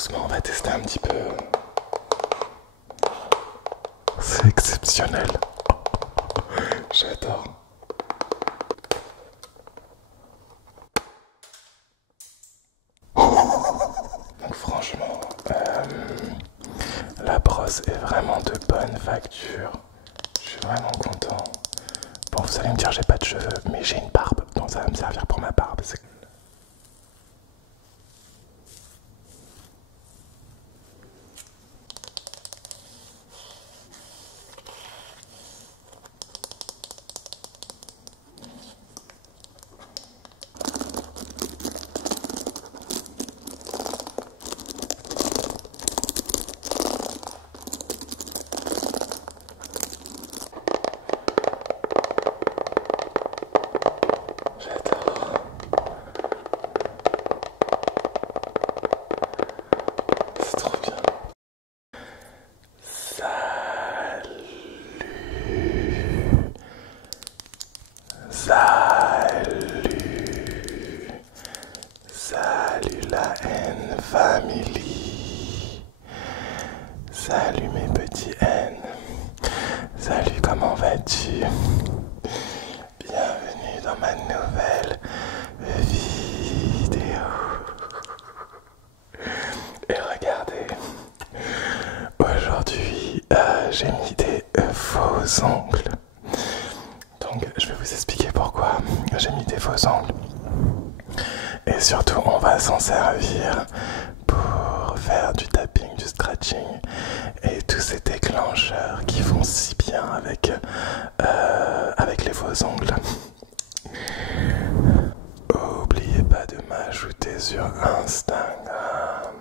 doucement, on va tester un petit peu. C'est exceptionnel. J'adore. Donc franchement, la brosse est vraiment de bonne facture. Je suis vraiment content. Bon, vous allez me dire, j'ai pas de cheveux, mais j'ai une barbe, donc ça va me servir pour ma barbe. J'adore. C'est trop bien. Salut. Salut. Salut la N Family. Salut mes petits N. Salut, comment vas-tu? Bienvenue dans ma nouvelle vidéo. Et regardez, aujourd'hui j'ai mis des faux ongles. Donc je vais vous expliquer pourquoi j'ai mis des faux ongles. Et surtout on va s'en servir pour faire du tapping, du scratching et tous ces déclencheurs qui vont si bien avec les faux ongles. N'oubliez pas de m'ajouter sur Instagram.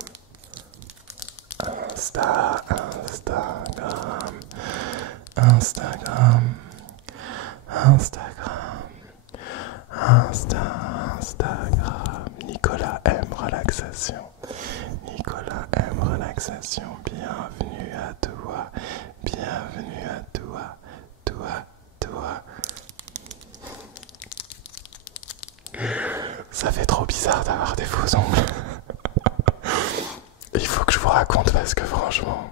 Instagram. Nicolas M Relaxation. Nicolas M Relaxation. Bienvenue à toi. Bienvenue à toi. Toi. Ça fait trop bizarre d'avoir des faux ongles. Il faut que je vous raconte parce que franchement,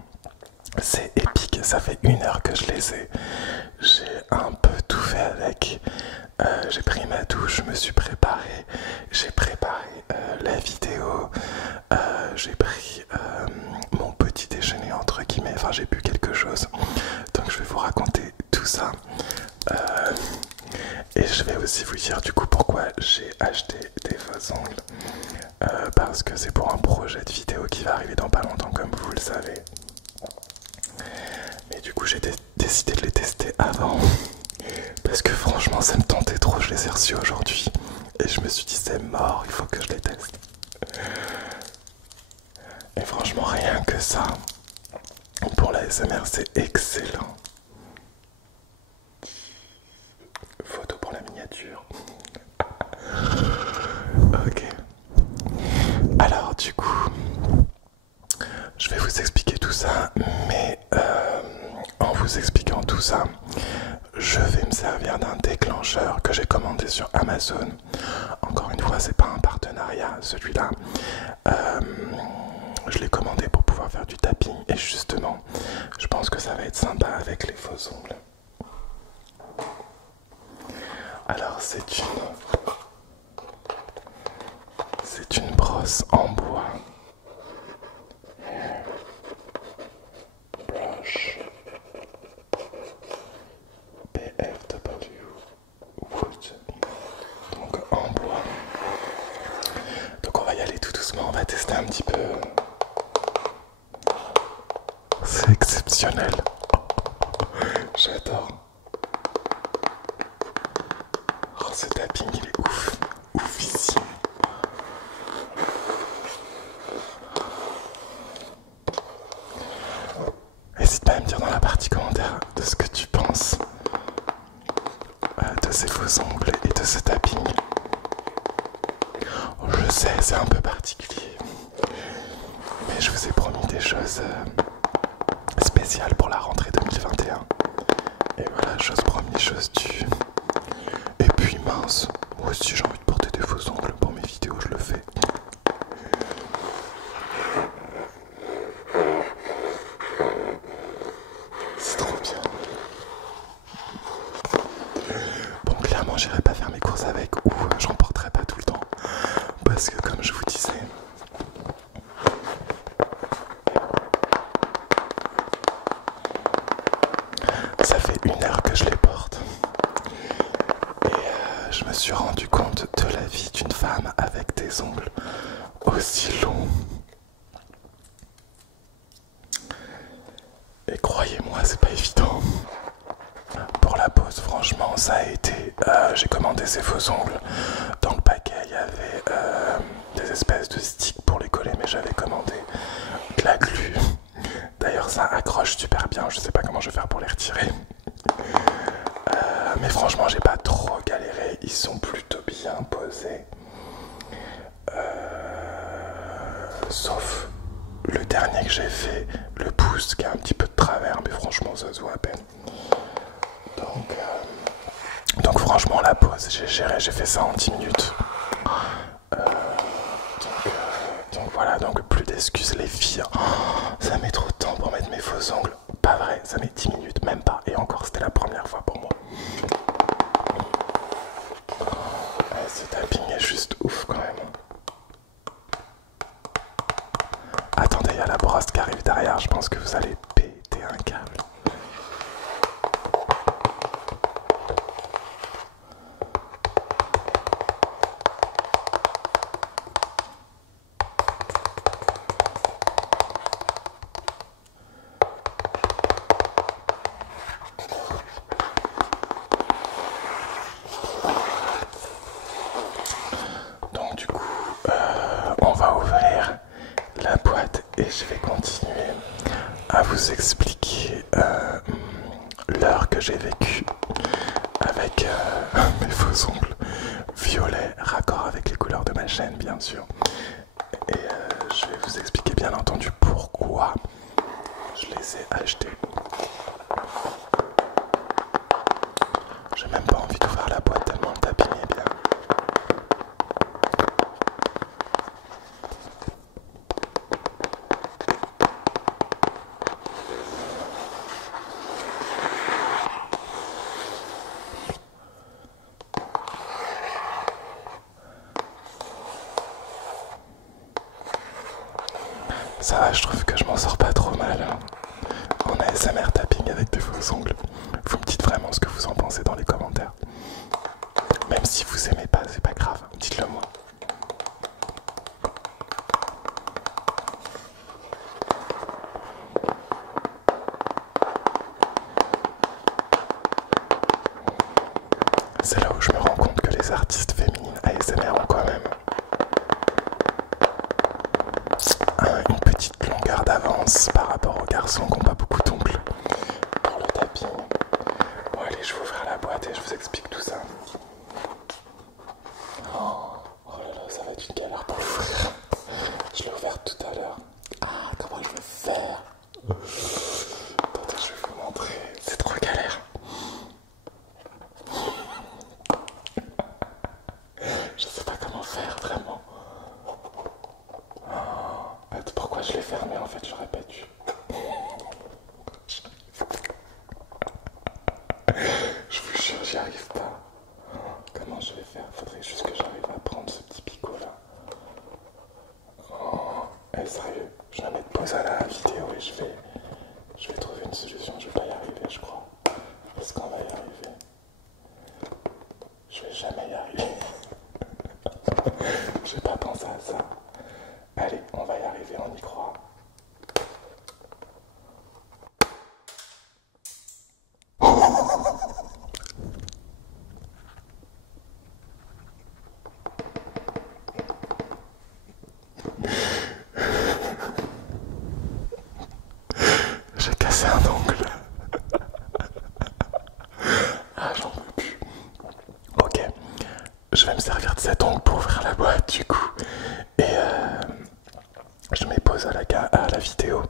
c'est épique. Ça fait 1 heure que je les ai. J'ai un peu tout fait avec. J'ai pris ma douche, je me suis préparé. J'ai préparé la vidéo. J'ai pris mon petit déjeuner entre guillemets. Enfin, j'ai bu quelque chose. Donc, je vais vous raconter tout ça. Et je vais aussi vous dire du coup pourquoi j'ai acheté des faux ongles. Parce que c'est pour un projet de vidéo qui va arriver dans pas longtemps, comme vous le savez. Mais du coup j'ai décidé de les tester avant. Parce que franchement ça me tentait trop, je les ai reçus aujourd'hui. Et je me suis dit c'est mort, il faut que je les teste. Et franchement rien que ça, pour la SMR c'est excellent. Photo pour la miniature. Ok. Alors du coup, je vais vous expliquer tout ça, mais en vous expliquant tout ça, je vais me servir d'un déclencheur que j'ai commandé sur Amazon. Encore une fois, c'est pas un partenariat, celui-là. Je l'ai commandé pour pouvoir faire du tapping et justement, je pense que ça va être sympa avec les faux ongles. Alors c'est une brosse en bois. Brush PFW Wood. Donc en bois. Donc on va y aller tout doucement, on va tester un petit peu. C'est exceptionnel. J'adore. Oh, ce tapping il est ouf. Oufissime. N'hésite pas à me dire dans la partie commentaire de ce que tu penses de ces faux ongles et de ce tapping. Je sais, c'est un peu particulier, mais je vous ai promis des choses spéciales pour la rentrée 2021. Et voilà, chose promise, chose due. Et puis mince, moi aussi j'ai envie de porter des faux ongles pour mes vidéos, je le fais. franchement j'irai pas faire mes courses avec ou j'en porterai pas tout le temps. Parce que comme je vous disais, ça fait 1 heure que je les porte. Et je me suis rendu compte de la vie d'une femme avec des ongles aussi longs. Et croyez-moi, c'est pas évident. Pour la pose, franchement, ça a été... j'ai commandé ces faux ongles. Dans le paquet, il y avait des espèces de sticks pour les coller, mais j'avais commandé de la glu. D'ailleurs, ça accroche super bien. Je sais pas comment je vais faire pour les retirer. Mais franchement, j'ai pas trop galéré. Ils sont plutôt bien posés. Sauf le dernier que j'ai fait, le pouce qui a un petit peu de travers, mais franchement ça se voit à peine. Donc franchement la pause, j'ai géré, j'ai fait ça en 10 minutes. Donc voilà, donc plus d'excuses les filles. Ça met trop de temps pour mettre mes faux ongles. Pas vrai, ça met 10 minutes, même pas. Et encore c'était la première fois pour moi. Ce tapping est juste ouf quand même. Attendez, il y a la brosse qui arrive derrière, je pense que vous allez péter un câble. Donc du coup, on va ouvrir la boîte et je vais continuer à vous expliquer l'heure que j'ai vécue avec mes faux ongles violets, raccord avec les couleurs de ma chaîne bien sûr. Et je vais vous expliquer bien entendu pourquoi je les ai achetés. J'ai même pas envie d'ouvrir la boîte tellement le tapping est bien. Ça va, je trouve que je m'en sors pas trop mal en ASMR tapping avec des faux ongles. Vous me dites vraiment ce que vous en pensez dans les commentaires. Même si vous aimez pas, c'est pas grave, dites-le moi. C'est là où je me rends compte que les artistes féminines ASMR ont quand même une petite longueur d'avance par rapport aux garçons qui n'ont pas beaucoup d'ongles pour le tapping. Bon allez, je vais ouvrir la boîte et je vous explique tout ça. Oh là là, ça va être une galère pour l'ouvrir. Je l'ai ouvert tout à l'heure. Ah, comment je vais faire? Attendez, je vais vous montrer. C'est trop galère. Je sais pas comment faire, vraiment. Attends, pourquoi je l'ai fermé en fait? J'aurais pas dû. Je vous jure, j'y arrive pas. Comment je vais faire? Faudrait juste que j'arrive à prendre ce petit picot là. Sérieux, je vais mettre pause à la vidéo et je vais trouver une solution. Je vais pas y arriver, je crois. Est-ce qu'on va y arriver? Je vais jamais y arriver. J'ai pas pensé à ça. Allez, on va y arriver, on y croit. J'ai cassé un ongle. Ah, j'en peux plus. Ok, je vais me servir de cet ongle pour ouvrir la boîte du coup. Et je mets pause à la vidéo.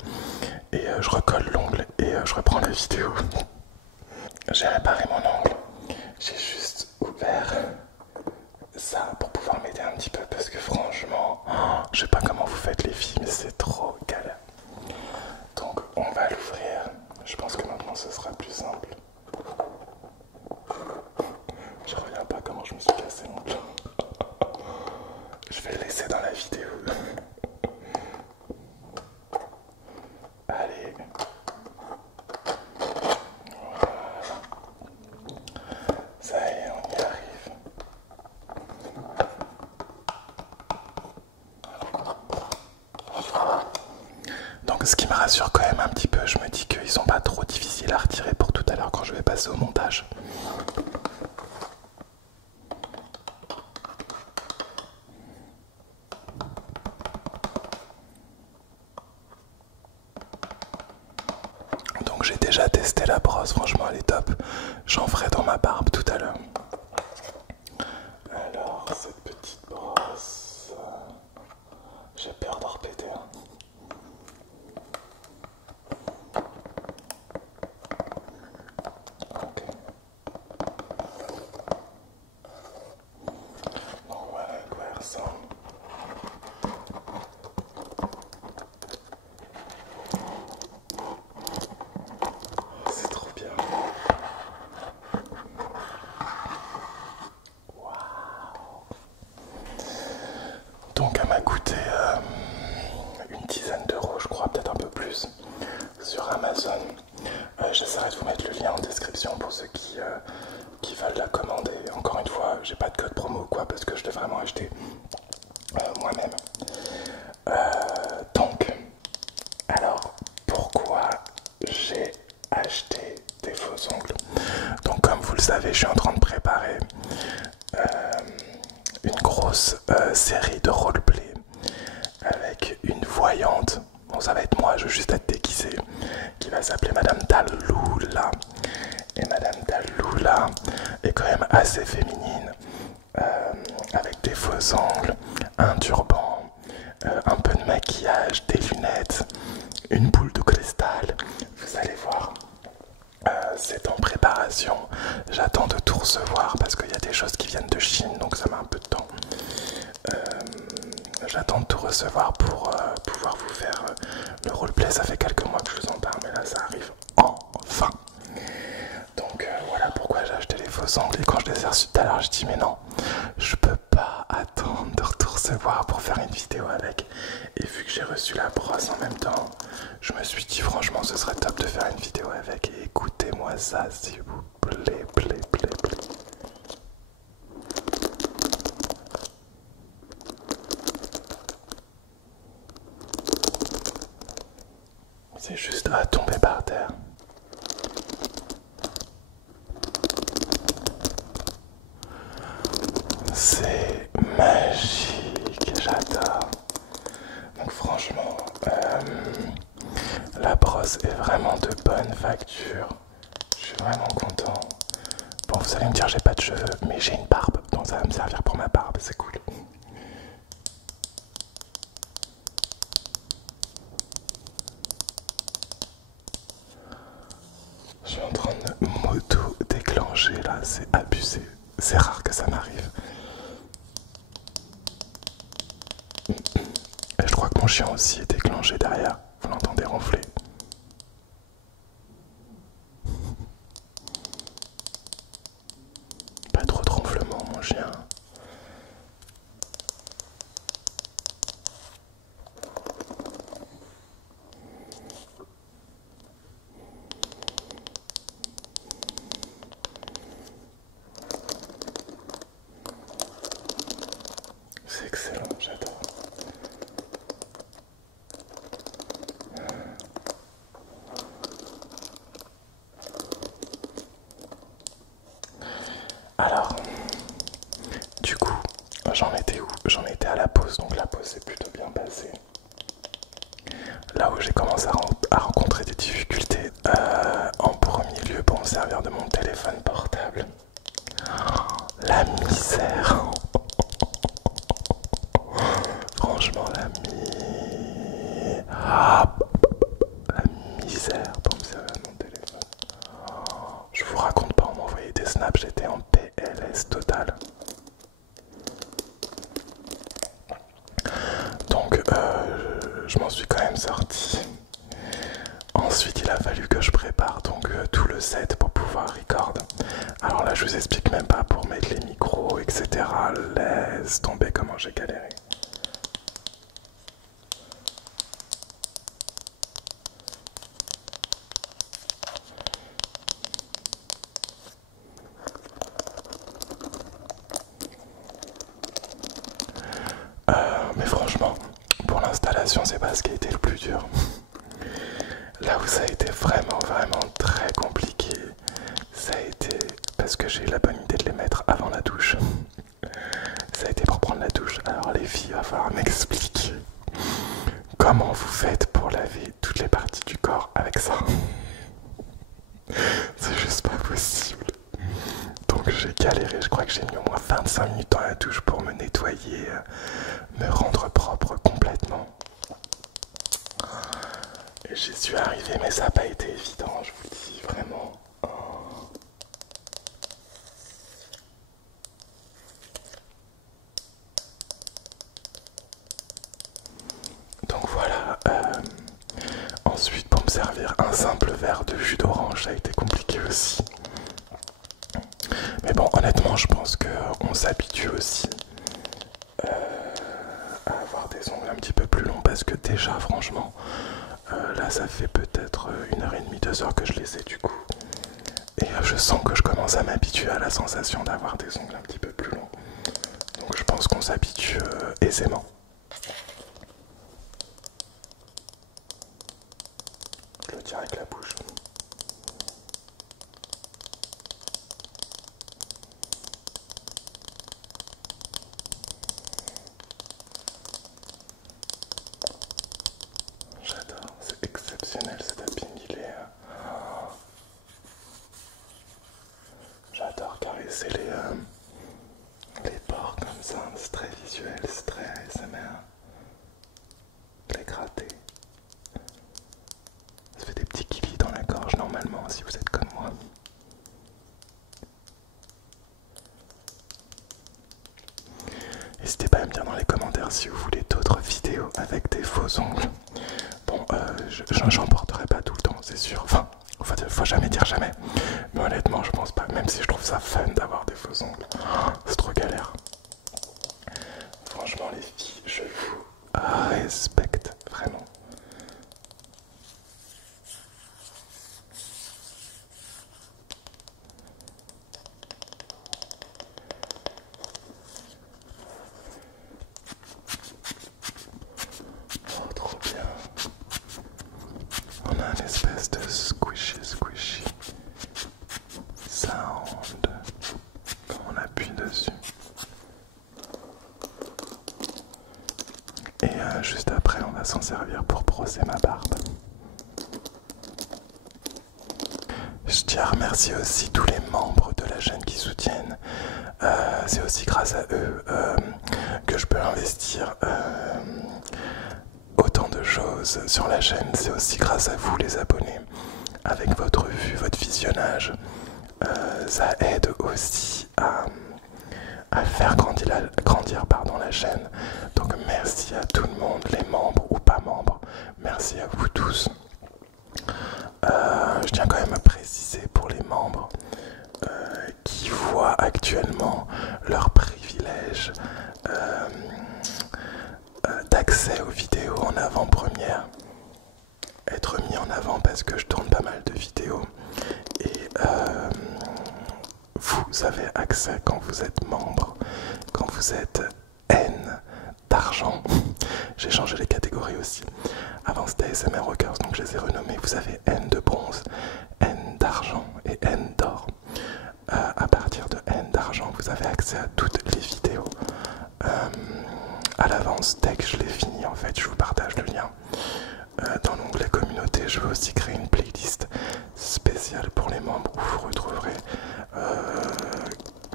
Et je recolle l'ongle et je reprends la vidéo. J'ai réparé mon ongle. J'ai juste ouvert ça pour pouvoir m'aider un petit peu parce que franchement, je sais pas comment vous faites les filles, mais c'est trop galère. Donc on va l'ouvrir. Je pense que maintenant ce sera plus simple. Je reviens pas vidéo. Allez. Voilà. Ça y est, on y arrive. Donc ce qui me rassure quand même un petit peu, je me dis qu'ils sont pas trop difficiles à retirer pour tout à l'heure quand je vais passer au montage. Donc j'ai déjà testé la brosse, franchement elle est top. J'en ferai dans ma barbe tout à l'heure. Alors cette petite brosse, j'ai peur d'en repéter. Ok. Donc voilà à quoi elle ressemble. C'est trop bien. Donc elle m'a coûté une dizaine d'euros, je crois, peut-être un peu plus, sur Amazon. J'essaierai de vous mettre le lien en description pour ceux qui veulent la commander. Encore une fois, j'ai pas de code promo ou quoi parce que je l'ai vraiment acheté moi-même. Donc, alors pourquoi j'ai acheté des faux ongles? Donc comme vous le savez, je suis en train de préparer une grosse série de roleplay avec une voyante. Bon, ça va être moi, je vais juste être déguisé, qui va s'appeler Madame Tallulah. Et Madame Tallulah est quand même assez féminine, avec des faux ongles, un turban, un peu de maquillage, des lunettes, une boule de cristal. Vous allez voir. C'est en préparation, j'attends de tout recevoir parce qu'il y a des choses qui viennent de Chine, donc ça met un peu de temps. J'attends de tout recevoir pour pouvoir vous faire le roleplay. Ça fait quelques mois que je vous en parle, mais là ça arrive enfin. Donc voilà pourquoi j'ai acheté les faux ongles. Et quand je les ai reçus tout à l'heure, je dis mais non, je peux pas attendre de tout recevoir pour faire une vidéo avec. Et vu que j'ai reçu la brosse en même temps, je me suis dit franchement ce serait top de faire une vidéo avec. Et écoutez-moi ça s'il vous plaît, plaît. C'est juste à tomber par terre. C'est magique, j'adore. Donc franchement, la brosse est vraiment de bonne facture. Je suis vraiment content. Bon, vous allez me dire j'ai pas de cheveux, mais j'ai une barbe, donc ça va me servir pour ma barbe, c'est cool. Je suis en train de m'auto-déclencher là, c'est abusé. C'est rare que ça m'arrive. Et je crois que mon chien aussi est déclenché derrière. Vous l'entendez ronfler. Pas trop de ronflement mon chien. C'est excellent, j'adore. Alors, du coup, j'en étais où? J'en étais à la pause, donc la pause s'est plutôt bien passée. Là où j'ai commencé à rencontrer des difficultés, en premier lieu pour me servir de mon téléphone portable. La misère. Franchement, la misère pour me servir de mon téléphone. Je vous raconte pas, on m'envoyait des snaps, j'étais en PLS total. Donc je m'en suis quand même sorti. Ensuite il a fallu que je prépare donc tout le set pour pouvoir record. Alors là je vous explique même pas pour mettre les micros etc. Laisse tomber comment j'ai galéré. sensation, c'est pas ce qui a été le plus dur. Là où ça a été vraiment très compliqué, ça a été parce que j'ai eu la bonne idée de les mettre avant la douche. Ça a été pour prendre la douche. Alors les filles, il va falloir m'expliquer comment vous faites pour laver toutes les parties du corps avec ça. C'est juste pas possible. Donc j'ai galéré, je crois que j'ai mis au moins 25 minutes dans la douche pour me nettoyer, me rendre propre complètement. Et j'y suis arrivé, mais ça n'a pas été évident, je vous le dis vraiment. Donc voilà, ensuite pour me servir un simple verre de jus d'orange, ça a été compliqué aussi. Mais bon, honnêtement, je pense qu'on s'habitue aussi à avoir des ongles un petit peu plus longs parce que déjà, franchement, là, ça fait peut-être 1h30, 2 heures que je les ai du coup. Et je sens que je commence à m'habituer à la sensation d'avoir des ongles un petit peu plus longs. Donc je pense qu'on s'habitue aisément. Je le tiens avec la bouche. J'adore, c'est exceptionnel ce tapping, il est... J'adore caresser les pores comme ça, c'est très visuel, c'est très ASMR. Les gratter. Ça fait des petits kilis dans la gorge normalement si vous êtes comme moi. N'hésitez pas à me dire dans les commentaires si vous voulez d'autres vidéos avec des faux ongles. Bon, j'en porterai pas tout le temps, c'est sûr. Enfin, faut jamais dire jamais. Mais honnêtement, je pense pas. Même si je trouve ça fun d'avoir des faux ongles. C'est trop galère. Franchement, les filles, je vous respecte vraiment. Oh, trop bien. On a un espèce de squishy sound quand on appuie dessus. Et juste après, on va s'en servir pour brosser ma barbe. Je tiens à remercier aussi tous les membres de la chaîne qui soutiennent. C'est aussi grâce à eux que je peux investir autant de choses sur la chaîne. C'est aussi grâce à vous les abonnés. Avec votre vue, votre visionnage, ça aide aussi à faire grandir la chaîne. Donc merci à tout le monde, les membres ou pas membres. Merci à vous tous. Je tiens quand même à préciser pour les membres qui voient actuellement leur privilège d'accès aux vidéos en avant-première être mis en avant parce que je tourne pas mal de vidéos et vous avez accès quand vous êtes membre, quand vous êtes N d'argent. J'ai changé les catégories aussi. Avant c'était ASMR Rockers, donc je les ai renommés. Vous avez N de bronze, N d'argent et N d'or. À partir de N d'argent, vous avez accès à toutes les vidéos à l'avance. Dès que je l'ai fini, en fait, je vous partage le lien. Dans l'onglet communauté, je vais aussi créer une playlist spéciale pour les membres où vous retrouverez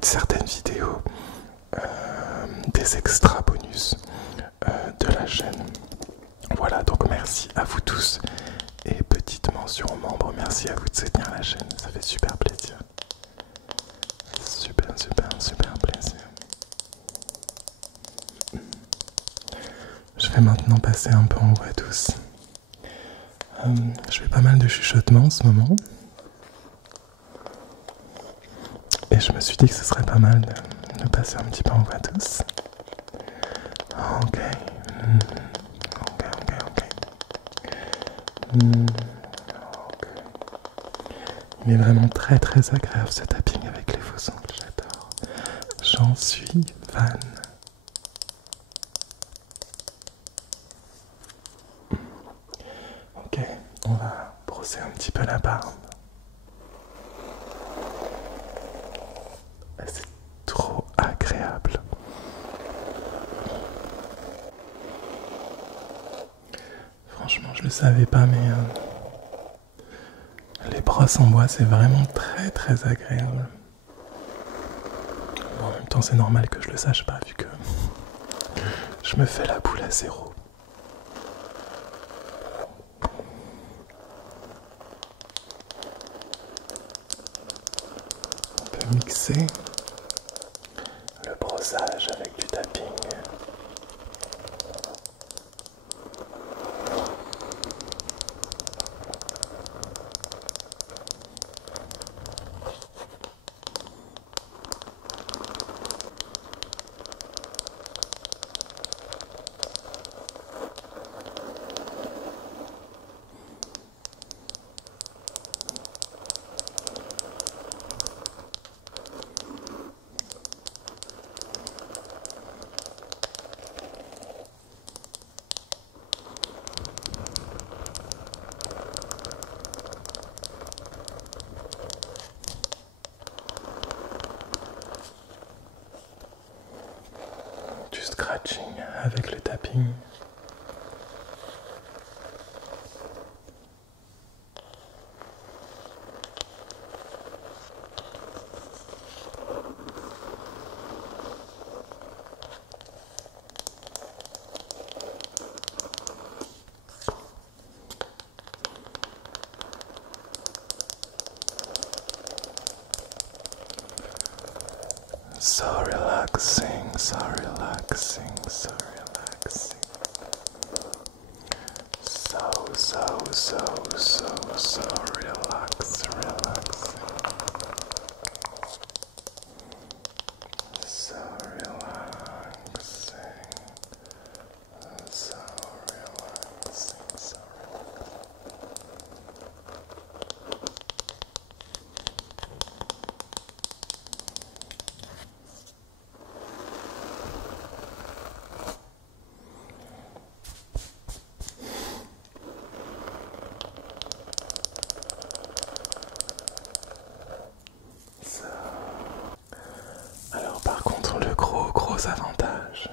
certaines vidéos, des extras bonus de la chaîne. Voilà, donc merci à vous tous et petite mention aux membres, merci à vous de soutenir la chaîne, ça fait super plaisir. Super plaisir. Je vais maintenant passer un peu en voix douce. Je fais pas mal de chuchotements en ce moment. Et je me suis dit que ce serait pas mal de passer un petit peu en voix douce. Ok. Il est vraiment très agréable ce tapping avec les faux ongles, j'adore. J'en suis fan. peu la barbe. C'est trop agréable. Franchement, je le savais pas, mais les brosses en bois, c'est vraiment très très agréable. Bon, en même temps, c'est normal que je le sache pas, vu que je me fais la boule à zéro. On peut mixer le brossage avec du tapping. Du scratching avec le tapping. So relaxing, so relaxing, so relaxing. So relaxing. So relaxing. So relaxing, so Alors par contre, le gros avantage,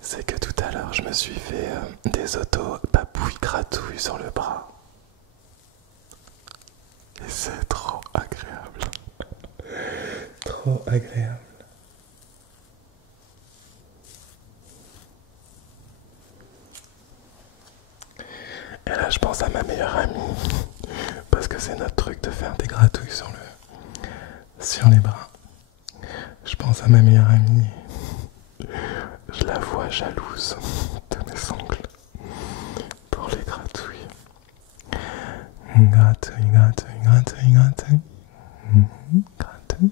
c'est que tout à l'heure je me suis fait des auto-papouilles gratouilles sur le bras. Et c'est trop agréable. Trop agréable. Et là je pense à ma meilleure amie, parce que c'est notre truc de faire des gratouilles sur les bras. Je pense à ma meilleure amie. Je la vois jalouse de mes ongles pour les gratouilles. Gratouille, gratouille, gratouille, gratouille. Gratouille.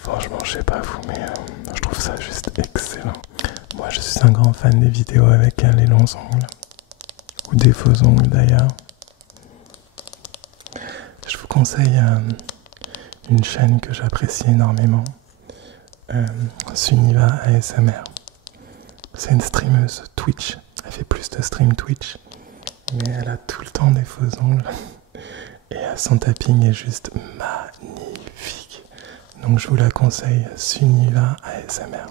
Franchement, je sais pas vous, mais je trouve ça juste excellent. Moi, je suis un grand fan des vidéos avec les longs ongles, ou des faux ongles d'ailleurs. Je vous conseille une chaîne que j'apprécie énormément, Suniva ASMR. C'est une streameuse Twitch, elle fait plus de stream Twitch, mais elle a tout le temps des faux ongles. Et son tapping est juste magnifique. Donc je vous la conseille, Suniva ASMR.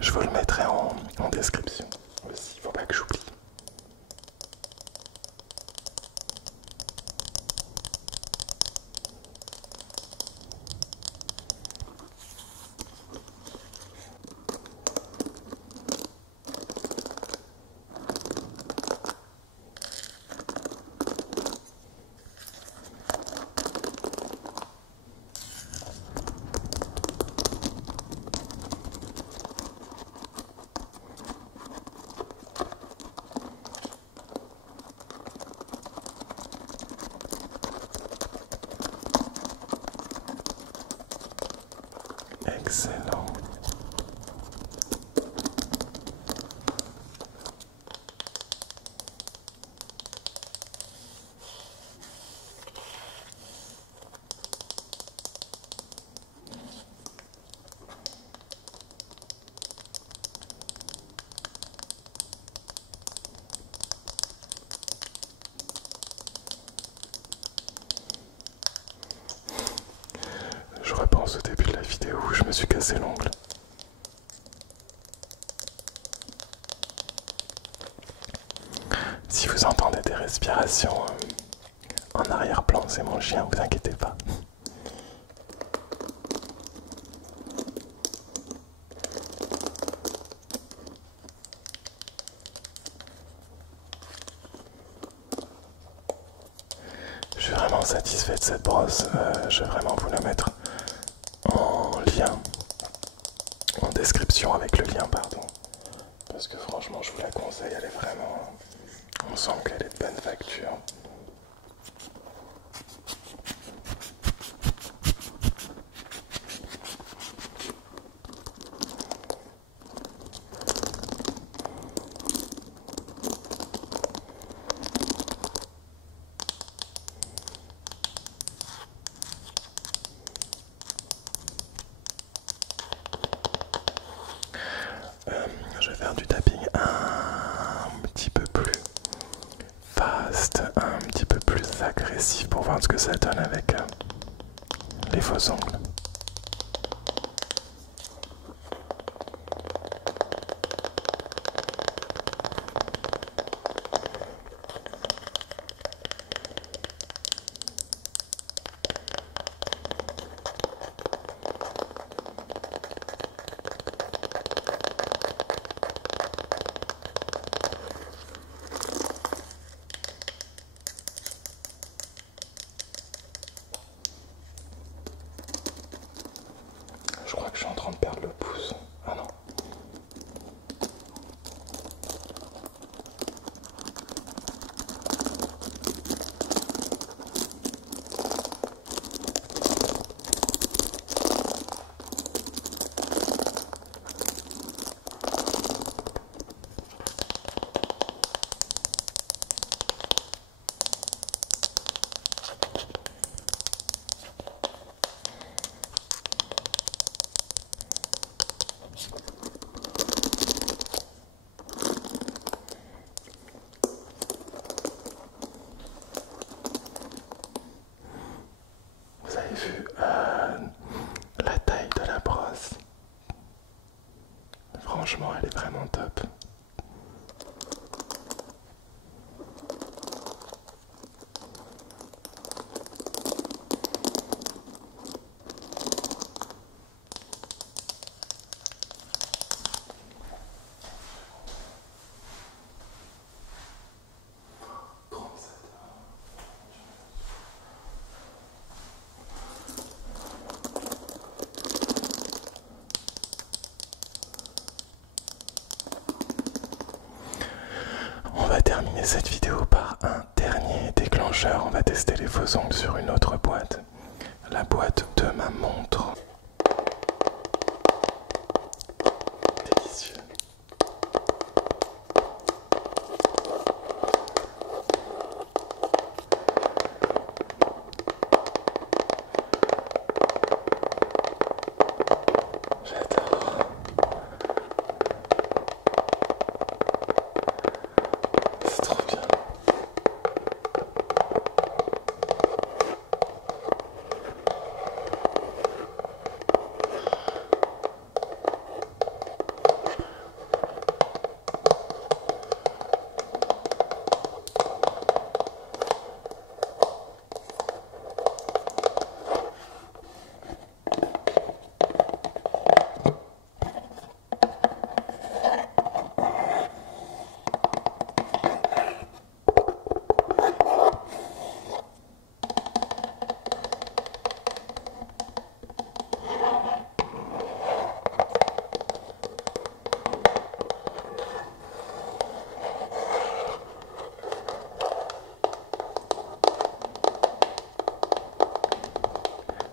Je vous le mettrai en description aussi, faut pas que j'oublie. excellent. Je repense au début de la vidéo où je me suis cassé l'ongle. Si vous entendez des respirations en arrière-plan, c'est mon chien, vous inquiétez pas. Je suis vraiment satisfait de cette brosse, je vais vraiment vous la mettre en lien, en description avec le lien, pardon. Parce que franchement, je vous la conseille, elle est vraiment... On sent qu'elle est de bonne facture. Je vais faire du tapping un petit peu plus fast, un petit peu plus agressif pour voir ce que ça donne avec les faux ongles. Je crois que je suis en train de perdre le pouce. Ah non. Vous avez vu la taille de la brosse? Franchement, elle est vraiment top. On va terminer cette vidéo par un dernier déclencheur. On va tester les faux ongles sur une autre boîte. La boîte de ma montre. Délicieux. J'adore. C'est trop bien.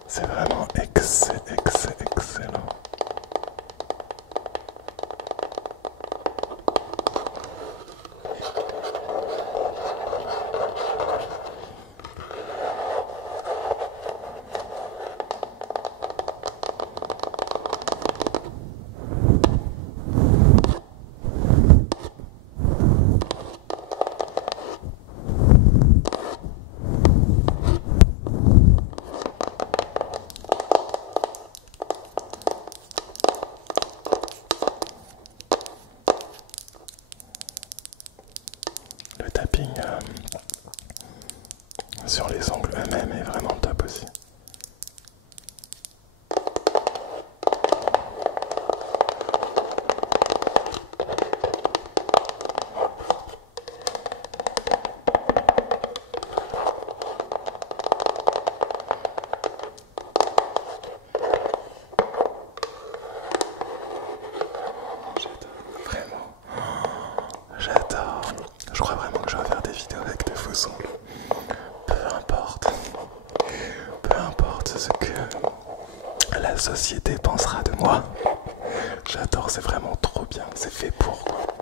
C'est vraiment excellent. sur les ongles eux-mêmes est vraiment top aussi. Vraiment, j'adore. Je crois vraiment que je vais faire des vidéos avec de faux ongles. Peu importe ce que la société pensera de moi. J'adore, c'est vraiment trop bien, c'est fait pour quoi.